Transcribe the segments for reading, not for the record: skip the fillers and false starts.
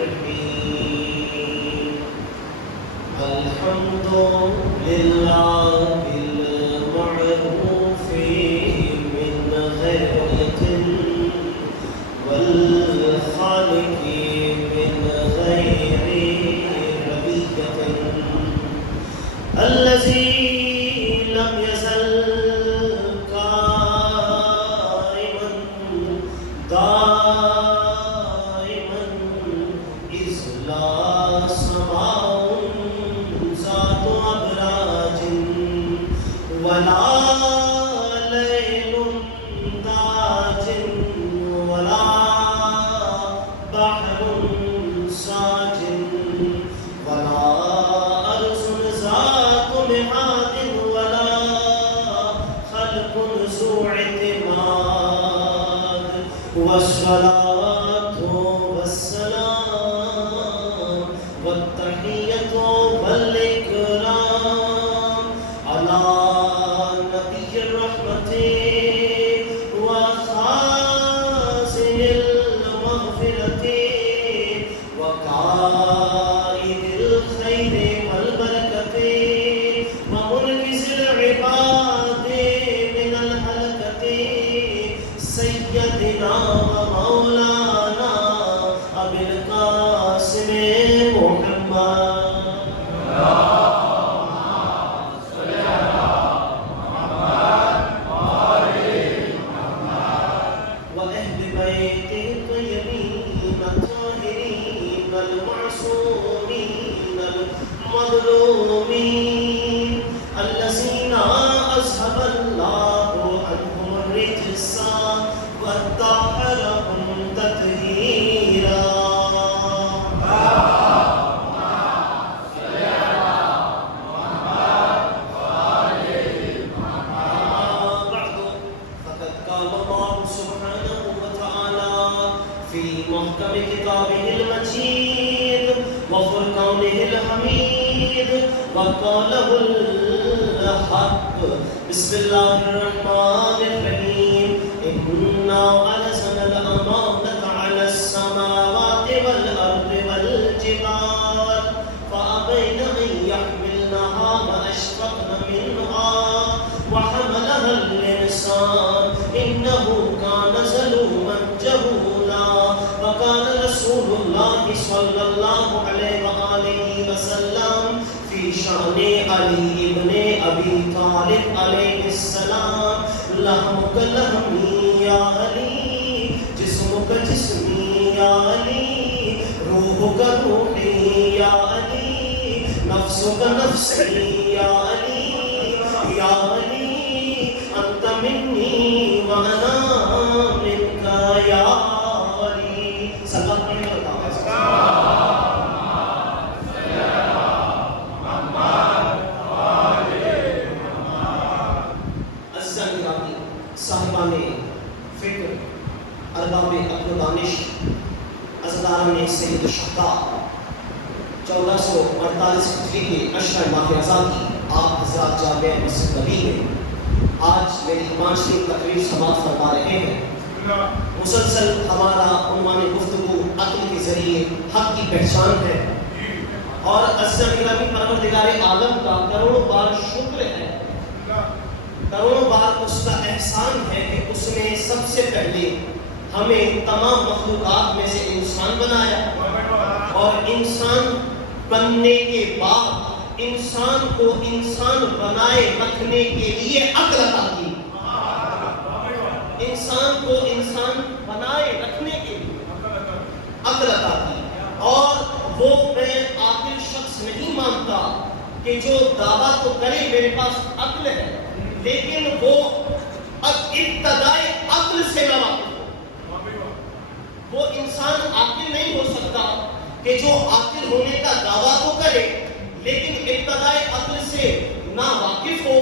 الرحيم الحمد لله المعروف من غيرة والخالق من غير ربية الذي لم يزل قائما دائما إذ لا سماء ذات أبراج ولا ليل داج ولا بحر ساج ولا أرض ذات مهاد ولا خلق ذو اعتماد والصلاة والسلام والتحية والإكرام على نبي الرحمة وخازن المغفرة وقائد الخير والبركة ومنقذ العباد من الهلكة سيدنا ومولانا أبي القاسم محمد وأهل بيته الطيبين الطاهرين المعصومين المظلومين الذين أذهب الله عنهم الرجس وطهرهم تطهيرا بعد فقد قال الله سبحانه وتعالى في محكم كتابه المجيد وفرقانه الحميد وقاله الحق بسم الله الرحمن الرحيم إنا أنزلنا الأمانة على السماوات والأرض والجبال فأبين أن يحملنها وأشفقن منها وحملها الإنسان إنه كان ظلوما جهولا وقال رسول الله صلى الله عليه وآله وسلم في شأن علي بن أبي طالب عليه السلام لحمك لحمي يا علي جسمك جسمي يا علي روحك روحي يا علي نفسك نفسي يا علي يا علي أنت مني وأنا منك يا علي صلى الله عليه وسلم صاحبان فکر ارباب عقل و دانش عزاداران سید الشہداء 1448 ہجری کے اشرح ماہ رمضان کی آپ حضرات جامع مسجد نبی میں آج میری پانچویں تقریر سماعت فرما رہے ہیں۔ مسلسل ہمارا عنوان گفتگو عقل کے ذریعے حق کی پہچان ہے اور عزیزاں گرامی پروردگار عالم کا کروڑوں بار شکر ہے، کروڑوں بار اس کا احسان ہے کہ اس نے سب سے پہلے ہمیں تمام مخلوقات میں سے انسان بنایا اور انسان بننے کے بعد انسان کو انسان بنائے رکھنے کے لیے عقل عطا کی۔ انسان کو انسان بنائے رکھنے کے لیے عقل عطا کی، اور وہ میں عاقل شخص نہیں مانتا کہ جو دعویٰ تو کرے میرے پاس عقل ہے لیکن وہ ابتدائی عقل سے نہ واقف ہو۔ وہ انسان عاقل نہیں ہو سکتا کہ جو عاقل ہونے کا دعویٰ تو کرے لیکن ابتدائی عقل سے نہ واقف ہو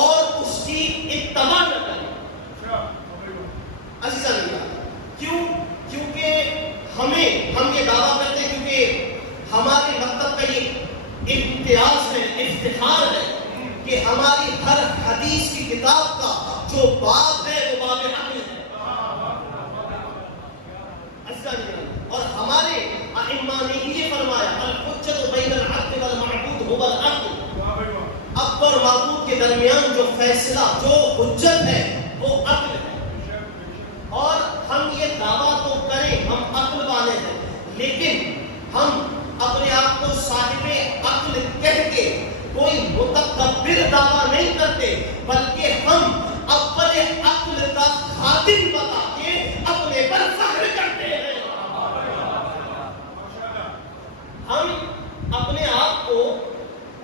اور اس کی اتباع نہ کرے۔ عزیزان کیونکہ ہم یہ دعویٰ کرتے ہیں کیونکہ ہمارے مکتب کا یہ امتیاز ہے، افتخار ہے کہ ہماری ہر حدیث کی کتاب کا جو باب ہے وہ باب عقل ہے۔ اور ائمہ نے یہ فرمایا الحجۃ بین العبد والمعبود هو العقل. عبد اور معبود کے درمیان جو فیصلہ جو حجت ہے وہ عقل ہے. اور ہم یہ دعویٰ تو کریں ہم عقل والے ہیں لیکن ہم اپنے آپ کو صاحب عقل کہہ کے کوئی متکبر دعویٰ نہیں کرتے بلکہ ہم اپنے عقل کا خادم بتا کے اپنے پر فخر کرتے ہیں. ہم اپنے آپ کو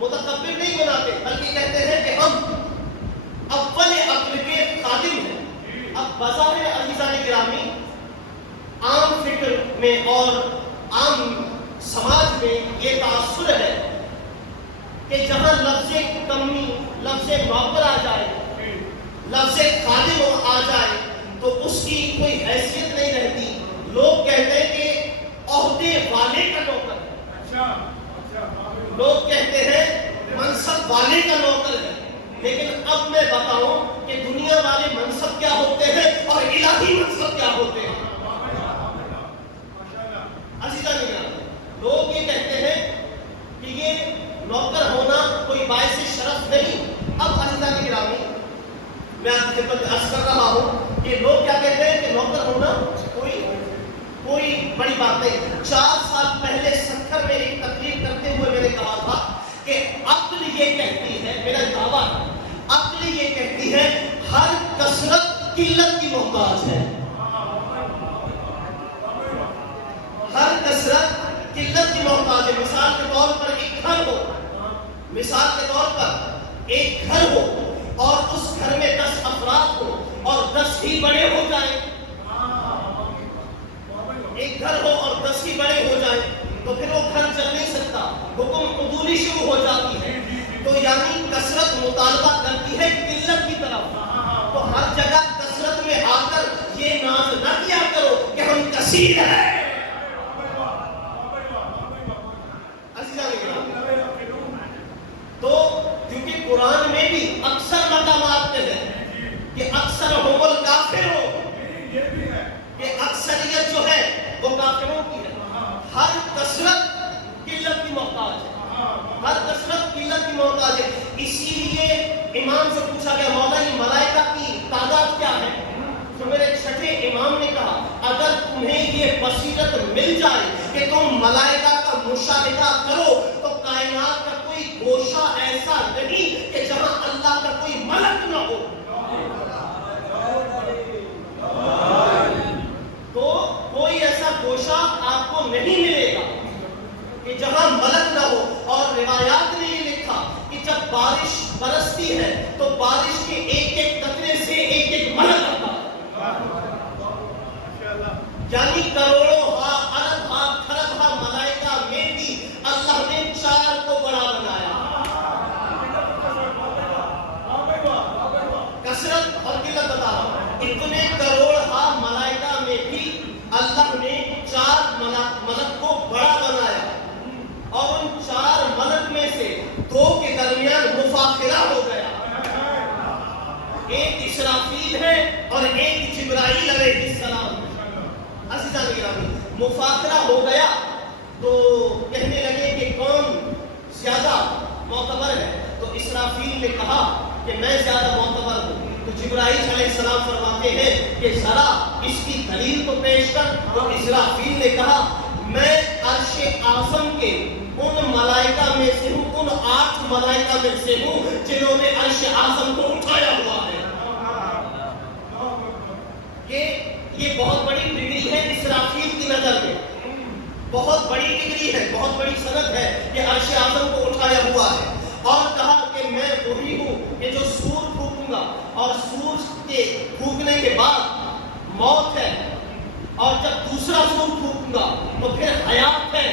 متکبر نہیں بناتے بلکہ کہتے ہیں کہ ہم اول عقل کے خادم ہیں. اب بظاہر عزیزان گرامی عام فکر میں اور عام سماج میں یہ تاثر ہے کہ جہاں لفظ کمی لفظ نوکر آ جائے لفظ خادم آ جائے تو اس کی کوئی حیثیت نہیں رہتی. لوگ کہتے ہیں کہ عہدے والے کا نوکر ہے, لوگ کہتے ہیں منصب والے کا نوکر ہے. لیکن اب میں بتاؤں کہ دنیا والے منصب کیا ہوتے ہیں اور الہی منصب کیا ہوتے ہیں. عزیزان گرامی لوگ یہ کہتے ہیں کہ یہ نوکر ہونا کوئی باعث شرف نہیں. اب عزیزان گرامی میں آپ کی خدمت عرض کر رہا ہوں کہ لوگ کیا کہتے ہیں کہ نوکر ہونا کوئی بڑی بات نہیں. 4 سال پہلے سکھر میں ایک تقریر کرتے ہوئے میں نے کہا تھا کہ عقل یہ کہتی ہے, میرا دعویٰ عقل یہ کہتی ہے ہر کثرت قلت کی محتاج ہے. ہر کثرت قلت کی محتاج ہے. مثال کے طور پر ایک گھر ہو, مثال کے طور پر ایک گھر ہو اور اس گھر میں 10 افراد ہو اور 10 ہی بڑے ہو جائیں. ایک گھر ہو اور 10 ہی بڑے ہو جائیں تو پھر وہ گھر چل نہیں سکتا, حکم عدولی شروع ہو جاتی ہے. تو یعنی کثرت مطالبہ کرتی ہے قلت کی طرف. تو ہر جگہ کثرت میں آ کر یہ ناز نہ کیا کرو کہ ہم کثیر ہیں. تو کیونکہ قرآن میں بھی اکثر مقامات پہ ہے کہ اکثر ہم الکافر ہو, کہ اکثریت جو ہے وہ کافروں کی ہے. ہر کثرت قلت کی محتاج ہے, ہر کثرت قلت کی محتاج ہے. اسی لیے امام سے پوچھا گیا مولا یہ ملائکہ کی تعداد کیا ہے؟ تو میرے چھٹے امام نے کہا اگر تمہیں یہ بصیرت مل جائے کہ تم ملائکہ کا مشاہدہ کرو تو کائنات کا کوئی گوشہ ایسا نہیں کہ جہاں اللہ کا کوئی ملک نہ ہو. تو کوئی ایسا گوشہ آپ کو نہیں ملے گا کہ جہاں ملک نہ ہو. اور روایات نے یہ لکھا کہ جب بارش برستی ہے تو بارش کے ایک ایک قطرے سے ایک ایک ملک آتا ہے. یعنی کروڑوں ارب کھرب ملائکہ میں بھی اللہ نے 4 کو بڑا بنایا. کثرت اور قلت بتا رہا ہوں, اتنے کروڑ ملائکہ میں بھی اللہ نے 4 ملک کو بڑا بنایا. اور ان 4 ملک میں سے 2 کے درمیان مفاخرہ ہو گیا. ایک اسرافیل ہے اور ایک جبرائیل علیہ السلام. عزیزان گرامی مفاخرہ ہو گیا تو کہنے لگے کہ کون زیادہ معتبر ہے. تو اسرافیل نے کہا کہ میں زیادہ معتبر ہوں. تو جبرائیل علیہ السلام فرماتے ہیں کہ ذرا اس کی دلیل کو پیش کر. تو اسرافیل نے کہا میں عرش اعظم کے ان ملائکہ میں سے ہوں, ان 8 ملائکہ میں سے ہوں جنہوں نے عرش اعظم کو اٹھایا ہوا ہے. کہ یہ بہت بڑی ڈگری ہے اسرافیل کی نظر میں, بہت بڑی ڈگری ہے, بہت بڑی سند ہے کہ عرش اعظم کو اٹھایا ہوا ہے. اور کہا کہ میں وہی ہوں کہ جو سور پھونکوں گا اور سور کے پھونکنے کے بعد موت ہے اور جب دوسرا سور پھونکوں گا تو پھر حیات ہے.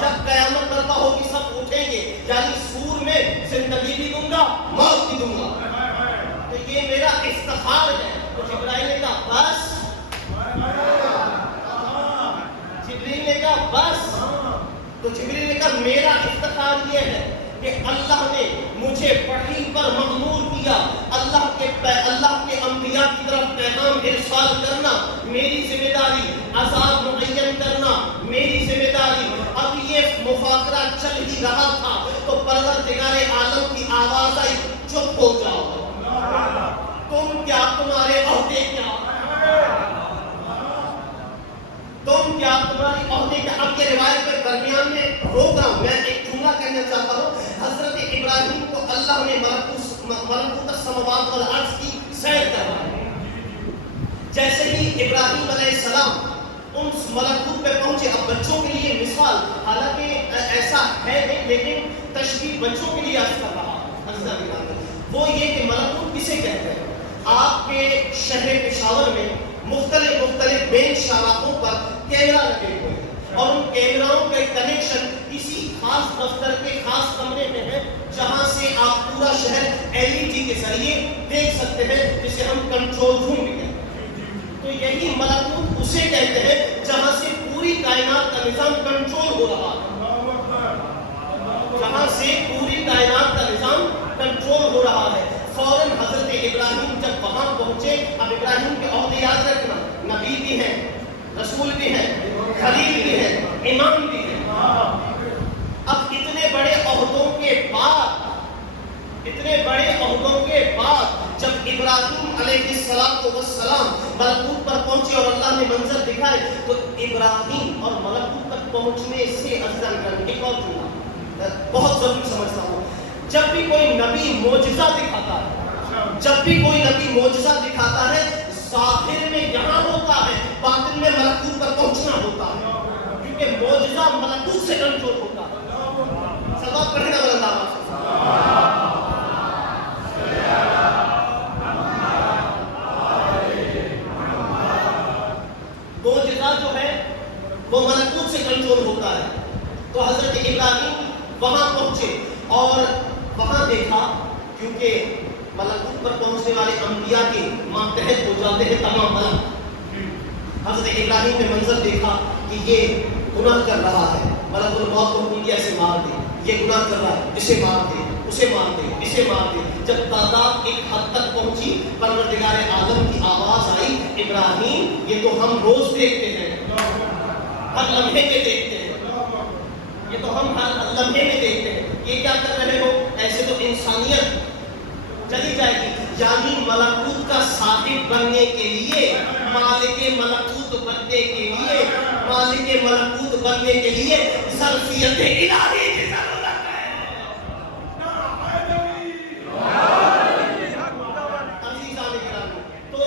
جب قیامت برپا ہوگی سب اٹھیں گے. یعنی سور میں زندگی بھی دوں گا موت بھی دوں گا. تو یہ میرا افتخار ہے. تو جبرائیل نے کہا بس, جبریل نے کہا بس. تو جبریل نے کہا میرا افتخار یہ ہے کہ اللہ نے مجھے وحی پر مأمور کیا. اللہ کے انبیاء کی طرف پیغام ارسال کرنا میری ذمہ داری, عذاب معین کرنا میری ذمہ داری, رہا تھا تو پروردگار عالم کی آواز آئی چپ ہو جاؤ، تم کیا، تمہارے عہدے کیا، تم کیا، تمہاری عہدے کیا۔ اب یہ روایت کے درمیان میں روک رہا ہوں، میں ایک جملہ کہنا چاہتا ہوں۔ حضرت ابراہیم کو اللہ نے ملکوت السماوات والارض کی سیر کروائی۔ جیسے ہی ابراہیم علیہ السلام ان ملکوت پہ پہنچے، اب بچوں کے لیے مثال، حالانکہ ایسا ہے نہیں لیکن تشبیہ بچوں کے لیے عرض کر رہا ہوں، وہ یہ کہ ملکوت کسے کہتے ہیں۔ آپ کے شہر پشاور میں مختلف بین شاہراہوں پر کیمرہ لگے ہوئے ہیں، اور ان کیمراؤں کا کنیکشن کسی خاص دفتر کے خاص کمرے میں ہے، جہاں سے آپ پورا شہر LED کے ذریعے دیکھ سکتے ہیں، جسے ہم کنٹرول روم بھی کہتے ہیں۔ تو یہی ملکوت اسے کہتے ہیں جہاں سے پوری کائنات کا نظام کنٹرول ہو رہا ہے، جہاں سے پوری کائنات کا نظام کنٹرول ہو رہا ہے۔ فوراً حضرت ابراہیم جب وہاں پہنچے، اب ابراہیم کے عہدے یاد رکھنا، نبی بھی ہیں، رسول بھی ہیں، خلیل بھی ہیں، امام بھی ہیں۔ اب اتنے بڑے عہدوں کے بعد جب ابراہیم علیہ السلام ملکوت پر پہنچے اور اللہ نے منظر دکھائے، تو ابراہیم اور ملکوت تک پہنچنے سے افضل کرنے ایک اور جملہ بہت ضروری سمجھتا ہوں۔ جب بھی کوئی نبی معجزہ دکھاتا ہے، ظاہر میں یہاں ہوتا ہے، باطن میں ملکوت پر پہنچنا ہوتا ہے، کیونکہ معجزہ ملکوت سے کنٹرول ہوتا ہے۔ سلام پڑھنا اللہ۔ معجزہ جو ہے وہ ملکوت سے کنٹرول ہوتا ہے۔ تو حضرت ابراہیم وہاں پہنچے اور وہاں دیکھا، کیونکہ ملکوت پر پہنچنے والے انبیاء کے ماتحت ہو جاتے ہیں تمام ملک۔ حضرت ابراہیم نے منظر دیکھا کہ یہ گناہ کر رہا ہے، ملک الموت کو حکم دیا اسے مار دے، یہ گناہ کر رہا ہے، اسے مار دے، اسے مار دے، اسے مار دے۔ جب تعداد ایک حد تک پہنچی، پروردگار عالم کی آواز آئی، ابراہیم یہ تو ہم روز دیکھتے ہیں، ہر لمحے میں دیکھتے ہیں، یہ تو ہم ہر لمحے میں دیکھتے ہیں، یہ کیا کر رہے ہو؟ ایسے تو انسانیت چلی جائے گی۔ یعنی ملکوت کا صاحب بننے کے لیے، مالک ملکوت بننے کے لیے ظرفیت الہی کی ضرورت ہے۔ عزیزان گرامی، تو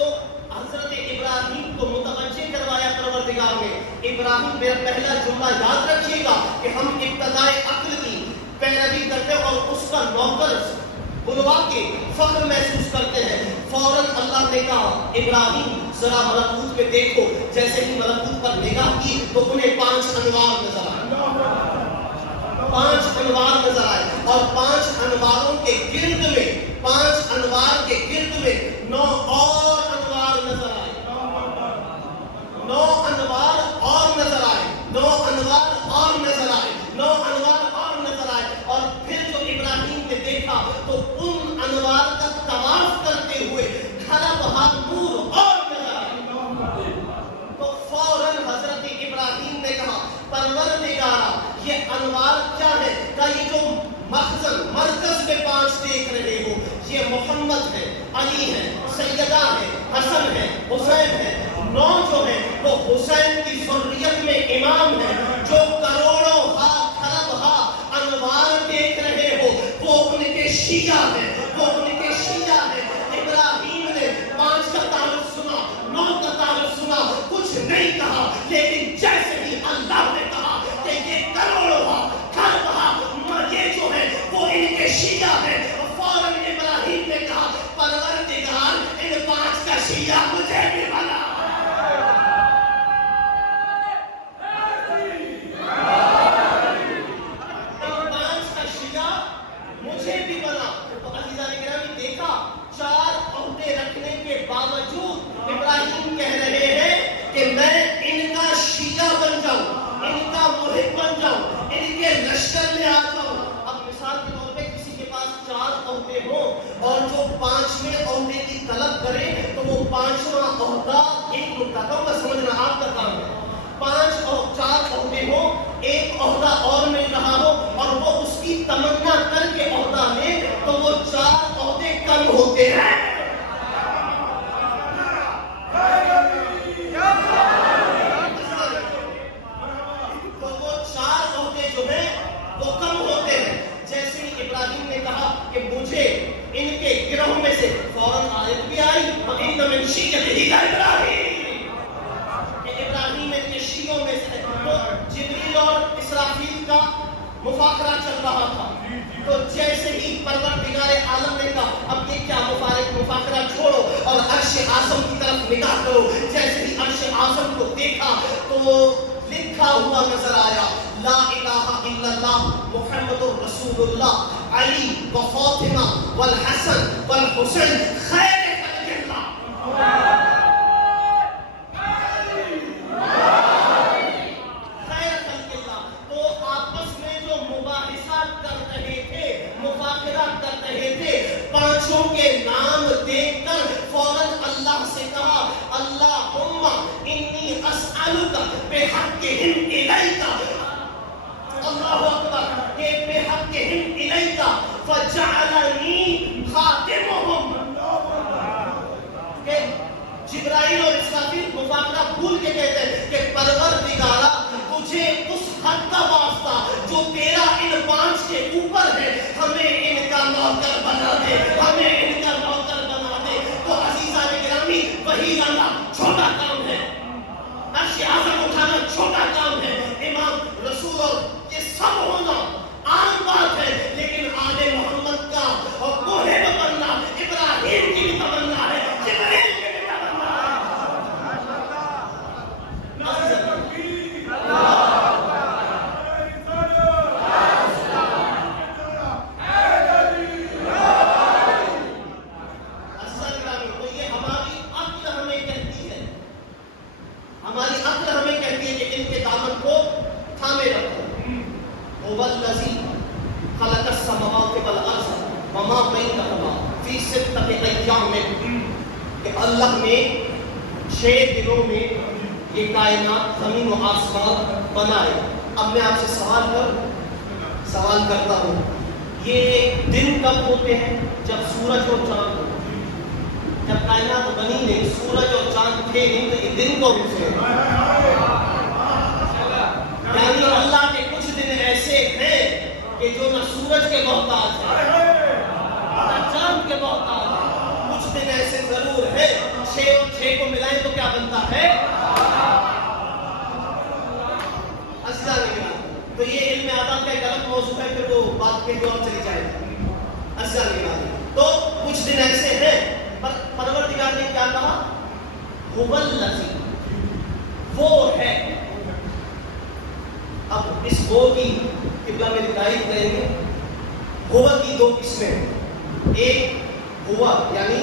حضرت ابراہیم کو متوجہ کروایا پروردگار نے۔ ابراہیم، میرا پہلا جملہ یاد رکھیے گا کہ ہم ابتدائے عقل کی پیروی کرتے ہیں اور اس کا نوکر بلوا کے فخر محسوس کرتے ہیں۔ فوراً اللہ نے کہا، ابراہیم ذرا ملکوت پہ دیکھو۔ جیسے ہی ملکوت پر نگاہ کی تو انہیں 5 انوار نظر آئے، 5 انوار نظر آئے، اور 5 انواروں کے گرد میں، 5 انوار کے گرد میں 9 اور انوار نظر آئے، 9 انوار اور نظر آئے، 9 انوار اور نظر آئے، 9 انوار اور نظر آئے۔ اور پھر جو ابراہیم نے دیکھا تو ان انوار کا طواف کرتے ہوئے کھڑا بہا نور اور نظر آئے۔ تو فوراً حضرت ابراہیم نے کہا، پروردگارا یہ انوار کیا ہے؟ کہ یہ جو مخزن مرکز میں 5 دیکھ رہے ہو، یہ محمد ہے، علی ہے، سیدہ ہے، حسن ہے، حسین ہے۔ 9 جو ہے وہ حسین کی ذریت میں امام ہے۔ جو کروڑوں انوار دیکھ رہے ہو وہ ان کے شیعہ ہیں، وہ ان کے شیعہ ہیں۔ ابراہیم نے 5 کا تعارف سنا، 9 کا تعارف سنا، کچھ نہیں کہا، لیکن جیسے ہی اللہ نے کہا کہ یہ کروڑوں یہ جو ہے وہ ان کے شیعہ ہیں، فوراً ابراہیم نے کہا، پروردگار ان 5 کا شیعہ مجھے بھی بنا۔ مجھے بھی بنا۔ تو عزیزان گرامی، دیکھا 4 عہدے رکھنے کے باوجود ابراہیم کہہ رہے ہیں کہ میں ان کا شیعہ بن جاؤں، ان کا محب بن جاؤں، ان کے لشکر میں آ جاؤں۔ اب مثال کے طور پہ کسی کے پاس 4 عہدے ہوں اور جو 5ویں عہدے کی طلب کرے تو وہ 5واں عہدہ، ایک نکتہ کہوں گا سمجھنا آپ کا کام ہے، 5 اور 4 عہدے ہوں، ایک عہدہ اور مل رہا ہو اور وہ اس تمنا کر کے عہدہ لے تو وہ 4 عہدے کم ہوتے ہیں. تو وہ 4 عہدے جو ہیں وہ کم ہوتے ہیں. جیسے ہی ابراہیم نے کہا کہ مجھے ان کے گروہ میں سے، فوراً آیت بھی آئی وَإِنَّ مِن شِيَّتِهِ لَإِبْرَاهِيمَ، کہ ابراہیم ان کے شیعوں میں سے. تو جبریل اور اسرافیل کا مفاخرہ چل رہا تھا. تو جیسے ہی پروردگار عالم نے کہا اب یہ کیا مفاخرہ چھوڑو اور عرش اعظم کی طرف نگاہ کرو. جیسے ہی عرش اعظم کو دیکھا تو لکھا ہوا نظر آیا لا الہ الا اللہ محمد رسول اللہ علی و فاطمہ والحسن والحسین خیر خلق اللہ. پانچوں کے نام دیکھ کر فوراً اللہ سے کہا اللہم انی اسألک بحقہم الیک، اللہ اکبر، کہ بحقہم الیک فجعلنی خاتمہم. کہ جبرائیل اور اسرافیل مفاخرہ بھول کے کہتے ہیں کہ پروردگارا تجھے اس حق کا واسطہ جو تیرا ان 5 کے اوپر ہے ہمیں ان کا نوکر بنا دے، ہمیں ان کا نوکر بنا دے. تو عزیزان گرامی وہی لانا چھوٹا کام ہے، عرش اعظم اٹھانا چھوٹا کام ہے، امام رسول اور یہ سب ہونا عام بات ہے. لیکن آل محمد کا اور کوہے بننا ابراہیم کی بھی تمنا ہے، جبریل کی بھی تمنا ہے. ہماری عقل ہمیں کہتی ہے کہ ان کے دامن کو تھامے رکھو. هو الذی خلق السماوات والارض وما بینہما فی 6 ایام، کہ اللہ نے 6 دنوں میں یہ کائنات زمین و آسمان بنائے. اب میں آپ سے سوال کرتا ہوں، یہ دن کب ہوتے ہیں؟ جب سورج اور چاند ہو. جب کائنات بنی نہیں، سورج اور چاند تھے نہیں، تو یہ دن کو سے یعنی اللہ کے کچھ دن ایسے ہیں کہ جو نہ سورج کے محتاج ہیں نہ چاند کے محتاج ہیں. کچھ دن ایسے ضرور ہے، 6 اور 6 کو ملائیں تو کیا بنتا ہے؟ تو یہ علم آداب کا ایک الگ موضوع ہے، پھر وہ بات کے جو اور چلی جائے گی. تو کچھ دن ایسے ہیں، پروردگار نے کیا کہا؟ هو الذی، وہ ہے. اب اس ہو کی قبلہ میں تائید کریں گے. ہوا کی 2 قسمیں ہیں، ایک ہوا یعنی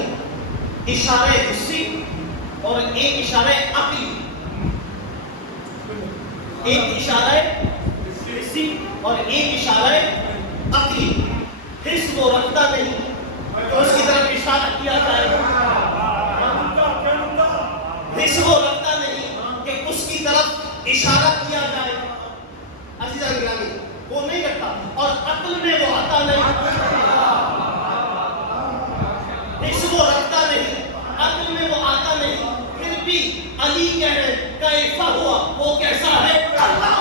اشارہ حسی اور ایک اشارہ عقلی. ایک اشارہ حسی اور ایک اشارہ عقلی. حس وہ رکھتا نہیں تو اس کی طرف اشارہ کیا جائے، حس وہ رکھتا نہیں کہ اس کی طرف اشارہ کیا جائے. عزیزان گرامی وہ نہیں کرتا. اور عقل میں وہ آتا نہیں، حس وہ رکھتا نہیں، عقل میں وہ آتا نہیں. پھر بھی علی کہہ رہے کیف ہوا، وہ کیسا ہے؟ اللہ.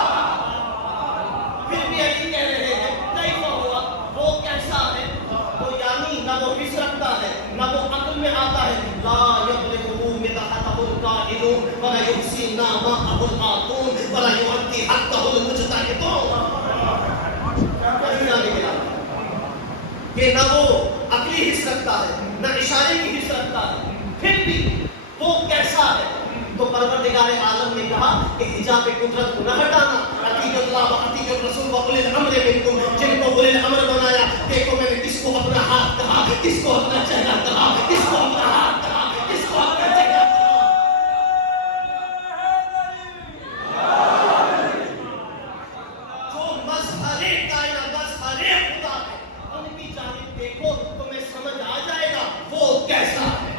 پھر بھی علی کہہ رہے ہیں کیف ہوا، وہ کیسا ہے؟ تو یعنی نہ وہ حس رکھتا ہے نہ وہ عقل میں آتا ہے. لا یبلغ مدحتہ القائلون ولا یحصی نعماءہ العاطون ولا یؤدی حقہ المجتہدون. کہ نہ وہ عقلی حس رکھتا ہے نہ اشارے کی حس رکھتا ہے، پھر بھی وہ کیسا ہے؟ تو پروردگار عالم نے کہا کہ حجاب قدرت کو نہ ہٹانا. اطیعوا اللہ و اطیعوا الرسول و اولی الامر منکم، جن کو اولی الامر بنایا. دیکھو میں نے کس کو اپنا ہاتھ کہا، کس کو اپنا چہرہ کہا، کس کو اپنا ہاتھ کہا، کس کو اپنا چہرہ کہا. جو مظہر کائنات، مظہر خدا ہے، ان کی جانب دیکھو تمہیں سمجھ آ جائے گا وہ کیسا ہے.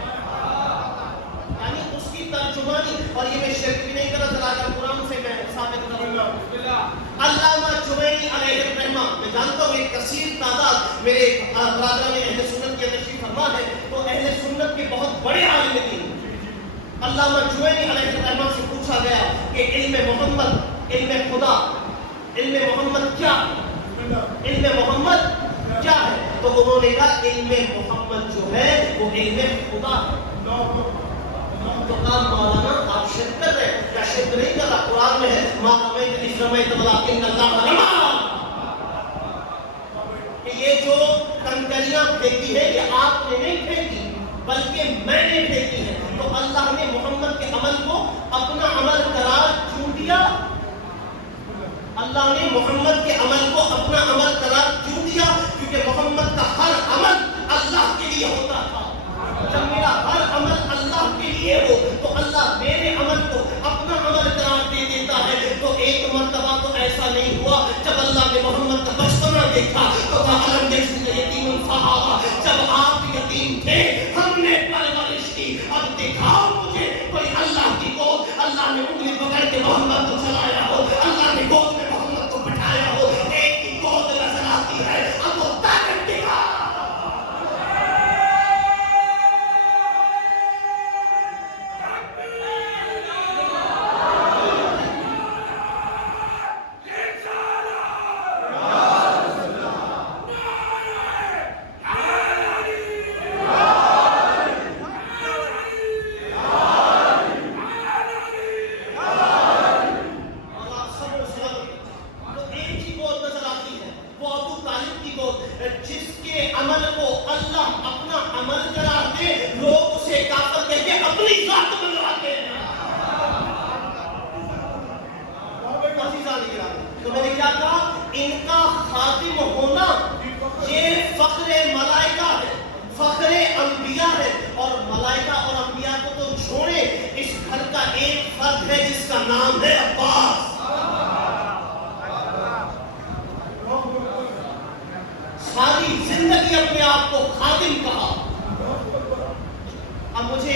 یعنی اس کی ترجمانی. اور یہ میں شرک بھی نہیں کر رہا، ذرا قرآن سے میں ثابت کروں گا. علامہ جوینی علیہ الرحمہ، میں جانتا ہوں ایک کثیر میرے برادران اہل سنت کی تشریف فرما ہے تو اہل سنت کے بہت بڑے عالم دین علامہ جوینی علیہ الرحمہ سے پوچھا گیا کہ علم محمد، علم خدا، علم محمد کیا ہے؟ علم محمد کیا ہے؟ تو انہوں نے کہا علم محمد جو ہے وہ علم خدا ہے۔ تو کہا مولانا آپ شرک کر رہے ہیں، کیا شرک نہیں کر رہا؟ قرآن میں ہے ما رمیت اذ رمیت ولکن اللہ رمی، کہ یہ جو کنکریاں پھینکی ہے یہ آپ نے نہیں پھینکی بلکہ میں نے پھینکی ہے۔ تو اللہ نے محمد کے عمل کو اپنا عمل قرار کیوں دیا؟ اللہ نے محمد کے عمل کو اپنا عمل قرار کیوں دیا؟ کیونکہ محمد کا ہر عمل اللہ کے لیے ہوتا تھا۔ جب میرا ہر عمل اللہ کے لیے ہو تو اللہ میرے عمل کو اپنا عمل قرار دے دیتا ہے۔ تو ایک مرتبہ تو ایسا نہیں ہوا جب اللہ نے محمد کا بچپنا دیکھا تو کہا الم یجدک یتیما فآویٰ، جب آپ یتیم تھے ہم نے پرورش کی، اب دکھاؤ مجھے کوئی اللہ کی گود، اللہ نے انگلی پکڑ کے محمد کو چلایا ہو، اللہ نے گود میں محمد کو بٹھایا ہو، ایک کی گود نظر آتی ہے، اب وہ طاقت دکھا۔ جس کے عمل کو اللہ اپنا عمل قرار دے لوگ اسے کافر کہہ کے اپنی ذات بنواتے ہیں۔ تو میں نے کیا کہا ان کا خاتم ہونا یہ فخر ملائکہ ہے، فخر انبیاء ہے، اور ملائکہ اور انبیاء کو تو چھوڑے، اس گھر کا ایک فرد ہے جس کا نام ہے عباس۔ ساری زندگی اپنے آپ کو خادم کہا۔ اب مجھے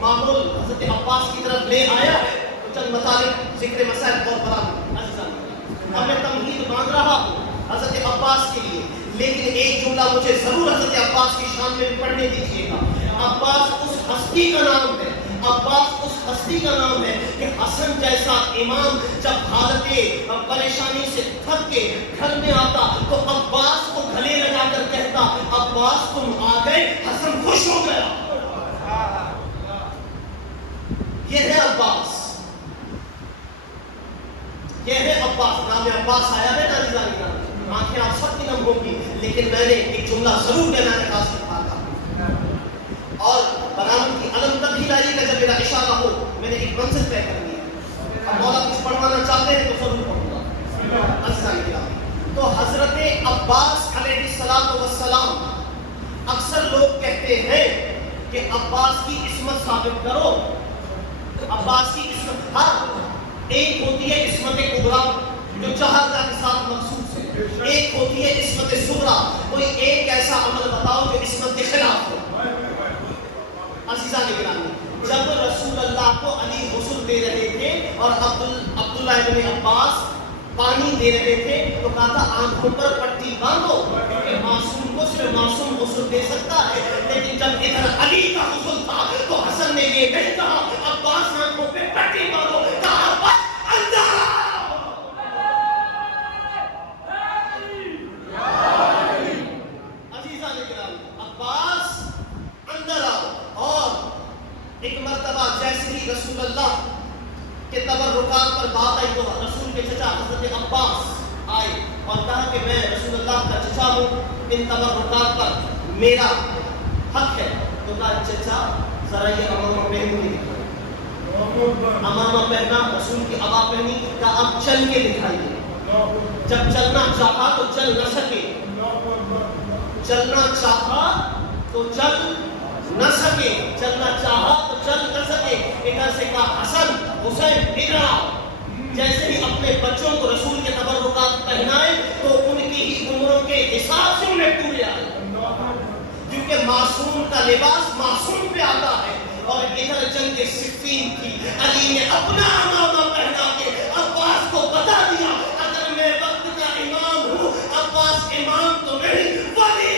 ماحول حضرت عباس کی طرف لے آیا ہے تو چند مطالب ذکر مسائل اور برآمد عزیزان، اب میں تمہید باندھ رہا ہوں حضرت عباس کے لیے، لیکن ایک جملہ مجھے ضرور حضرت عباس کی شان میں پڑھنے دیجیے گا۔ عباس اس ہستی کا نام ہے، عباس اس ہستی کا نام ہے کہ حسن جیسا امام جب حالت پریشانی سے تھک کے گھر میں آتا تو عباس کو گلے لگا کر کہتا عباس تم آ گئے، حسن خوش ہو گیا۔ یہ ہے عباس، یہ ہے عباس۔ نام عباس آیا ہے نا عزیزان، آنکھیں آپ سب کی نم ہوگی، لیکن میں نے ایک جملہ ضرور کہنا ہے خاص کر اور برآمد کی علم تب ہی لائیے گا جب میرا اشارہ ہو۔ میں نے ایک منزل طے کرنی ہے، اب مولا کچھ پڑھوانا چاہتے ہیں تو ضرور پڑھوں گا عزیزان کرام۔ تو حضرت عباس علیہ السلام، اکثر لوگ کہتے ہیں کہ عباس کی عصمت ثابت کرو، عباس کی عصمت، ہاں ایک ہوتی ہے عصمت کبریٰ جو جہالت کے ساتھ مخصوص ہے، ایک ہوتی ہے عصمت صغریٰ، کوئی ایک ایسا عمل بتاؤ جو عصمت کے خلاف ہو۔ عزیزان گرامی، جب رسول اللہ کو علی غسل دے رہے تھے اور عبداللہ ابن عباس پانی دے رہے تھے تو کہا تھا آنکھوں پر پٹی باندھو، کیونکہ معصوم کو صرف معصوم غسل دے سکتا ہے۔ لیکن جب ادھر علی کا غسل تھا تو حسن نے یہ نہیں کہا عباس آنکھوں پہ پٹی باندھو، کہا عباس اندر آؤ۔ عزیزان گرامی، عباس اندر آؤ۔ اور ایک مرتبہ جیسے ہی رسول اللہ کے تبرکات پر بات آئی تو رسول کے چچا حضرت عباس آئے اور کہا کہ میں رسول اللہ کا چچا ہوں، ان تبرکات پر میرا حق ہے۔ تو کہا چچا ذرا یہ امامہ پہنی، امامہ پہنا، رسول کی عبا پہنی، کہا اب چل کے دکھائیے۔ جب چلنا چاہا تو چل نہ سکے، چلنا چاہا تو چل نہ سکے، چلنا چاہا تو چل نہ سکے۔ ادھر سے کہا حسن حسین ادھر آؤ۔ جیسے ہی اپنے بچوں کو رسول کے تبرکات پہنائے تو ان کی ہی عمروں کے حساب سے انہیں پورے آئے، کیونکہ معصوم کا لباس معصوم پہ آتا ہے۔ اور ادھر جنگ صفین تھی، علی نے اپنا امامہ پہنا کے عباس کو بتا دیا اگر میں وقت کا امام ہوں، عباس امام تو نہیں ولی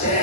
6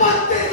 32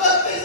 32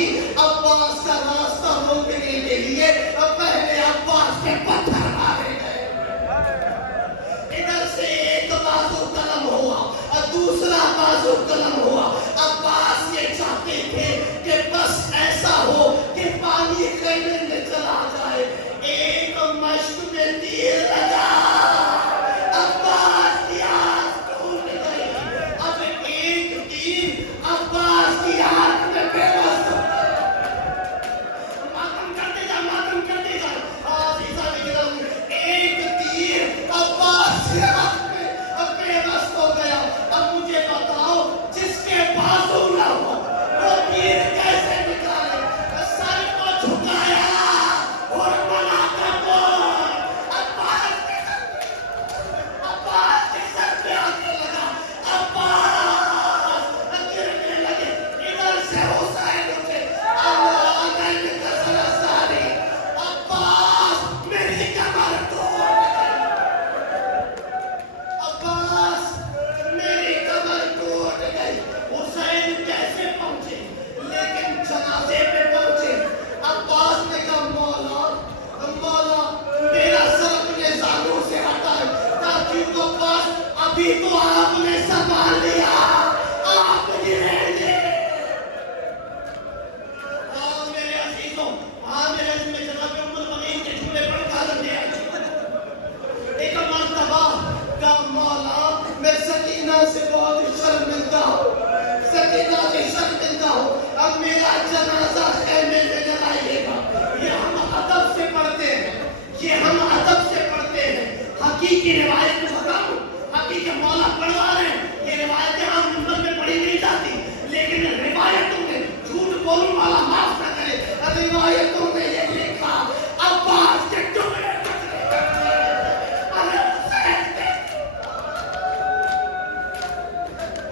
دی عباس کا راستہ روکنے کے لیے پہلے عباس کے پتھر مارے گئے. ادھر سے ایک بازو قلم ہوا اور دوسرا بازو قلم ہوا. عباس یہ چاہتے تھے کہ بس ایسا ہو کہ پانی خیمے میں چلا جائے. ایک مشق میں تیر لگا, عباس کی آنکھ ٹوٹ گئی. اب ایک تیر عباس کی آنکھ میں بے بس ہو گیا. ماتم کرتے جا, ماتم کرتے جا. عزیزاں گرامی, ایک تیر عباس کی آنکھ میں بے بس ہو گیا. اب مجھے بتاؤ, جس کے بازو نہ ہو وہ تیر کیسے نکالے؟ سر کو جھکایا اور بنا کر بول, عباس کے سر پہ آنے لگا. عباس گرنے لگے. ادھر سے حسین اٹھے, اللہ علیہ وسلم. عباس میری کمر توڑ گئی. عباس میری کمر ٹوٹ گئی. حسین کیسے پہنچے؟ لیکن جنازے پہ پہنچے. عباس نے کہا مولا, مولا میرا سر اپنے زانوں سے ہٹائے تاکہ تو عباس ابھی تو آپ نے سنبھال لیا, آپ ہی رہ گئے. ہاں میرے عزیزوں, ہاں میرے عزیز میں جناب ام المؤمنین کے جھولے پر کالم دے آئی. ایک مرتبہ کا مولا میں سکینہ سے بہت شرمندہ ہوں, سکینہ سے شرمندہ ہوں. اب میرا جنازہ خیمے میں جلائیے گا. یہ ہم ادب سے پڑھتے ہیں, یہ ہم ادب سے پڑھتے ہیں. حقیقی روایت میں بتاؤں, حقیقی مولا پڑھوا رہے ہیں. یہ روایتیں عام منبر میں پڑھی نہیں جاتی, لیکن روایتوں میں جھوٹ بولنے والا معاف نہ کرے. روایتوں میں یہ لکھا, عباس کے ٹکڑے ٹکڑے کر دیے. ارے حسین کے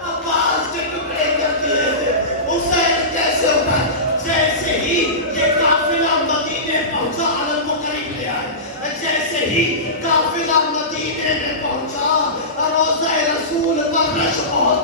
عباس کے ٹکڑے کر دیے تھے. حسین کیسے اٹھا؟ جیسے ہی یہ قافلہ مدینے پہنچا, علم کو قریب لے آئے. جیسے ہی قافلہ مدینے میں پہنچا, روضہ رسول پر رش بہت